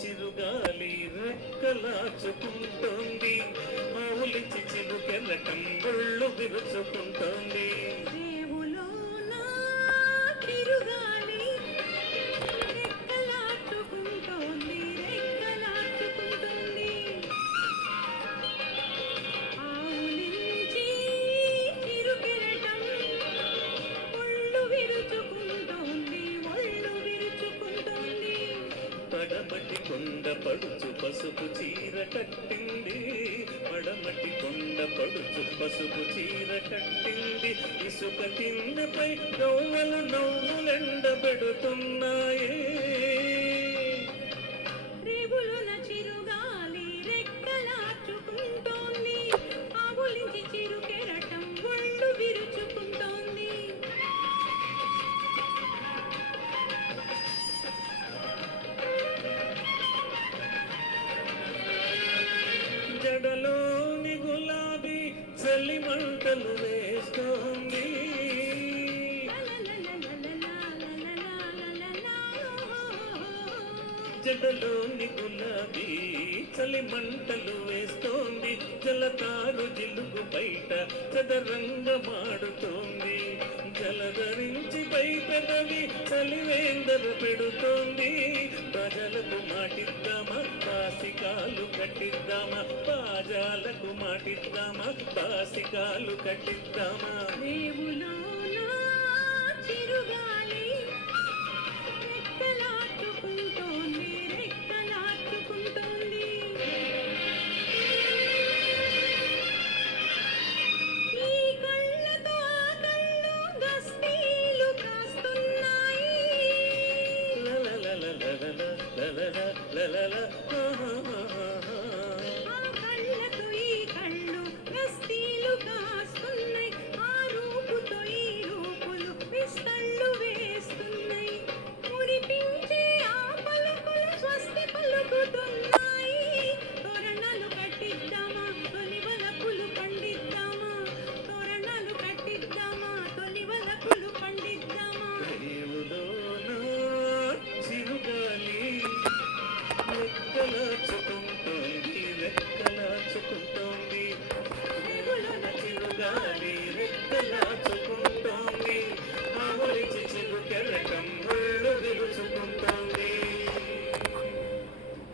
చిరుగాలి రెక్కలాచుకుంటోంది ఆవులిచి చిరుకెరటం ఒళ్ళు విరుచుకుంటోంది పడమటి కొండ పడుచు పసుపు చీర కట్టింది పడమటి కొండ పడుచు పసుపు చీర కట్టింది ఇసుక కిందపై నవ్వులు నవ్వులెండబెడుతున్నాయే రేవులున చిరుగాలి రెక్కలాచుకుంటోంది ఆవులించి చిరు కెరటం ఒళ్ళు విరుచుకుంటోంది జడలోని గులాబీ చలి మంటలు వేస్తోంది జడలోని గులాబీ చలి మంటలు వేస్తోంది జలతారు జిలుగు బయట చదరంగమాడుతోంది జలధరించి పై పెదవి చలివేందర పెడుతోంది ప్రజలకు మాటిద్దామా బాసికాలు కట్టిద్దామా బాజాలకు మాటిద్దామా బాసికాలు కట్టిద్దామా రేవులోన చిరుగాలి